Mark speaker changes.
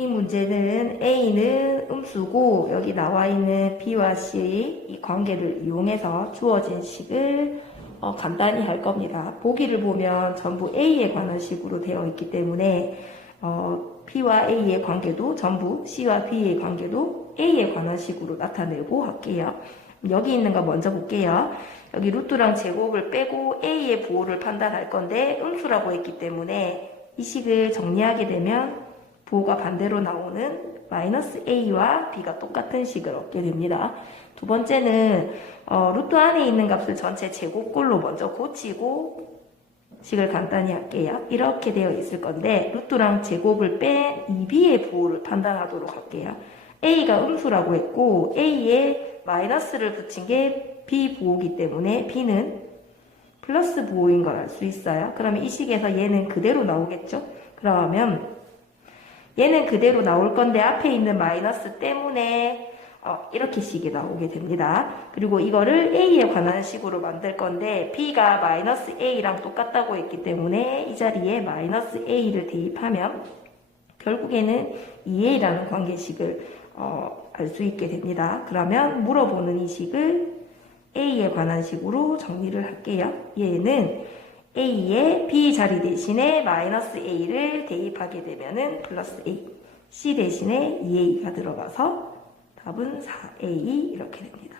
Speaker 1: 이 문제는 A는 음수고 여기 나와 있는 B와 C의 이 관계를 이용해서 주어진 식을 어, 간단히 할 겁니다. 보기를 보면 전부 A에 관한 식으로 되어 있기 때문에 어, B와 A의 관계도 전부 C와 B의 관계도 A에 관한 식으로 나타내고 할게요. 여기 있는 거 먼저 볼게요. 여기 루트랑 제곱을 빼고 A의 부호를 판단할 건데 음수라고 했기 때문에 이 식을 정리하게 되면 부호가 반대로 나오는 마이너스 A와 B가 똑같은 식을 얻게 됩니다. 두 번째는 어, 루트 안에 있는 값을 전체 제곱꼴로 먼저 고치고 식을 간단히 할게요. 이렇게 되어 있을 건데 루트랑 제곱을 뺀 2B의 부호를 판단하도록 할게요. A가 음수라고 했고 A에 마이너스를 붙인 게 B 부호이기 때문에 B는 플러스 부호인 걸 알 수 있어요. 그러면 이 식에서 얘는 그대로 나오겠죠? 그러면 얘는 그대로 나올 건데 앞에 있는 마이너스 때문에 어, 이렇게 식이 나오게 됩니다. 그리고 이거를 A에 관한 식으로 만들 건데 B가 마이너스 A랑 똑같다고 했기 때문에 이 자리에 마이너스 A를 대입하면 결국에는 2A라는 관계식을 어, 알 수 있게 됩니다. 그러면 물어보는 이 식을 A에 관한 식으로 정리를 할게요. 얘는 A에 B 자리 대신에 마이너스 A를 대입하게 되면은 플러스 A, C 대신에 2A가 들어가서 답은 4A 이렇게 됩니다.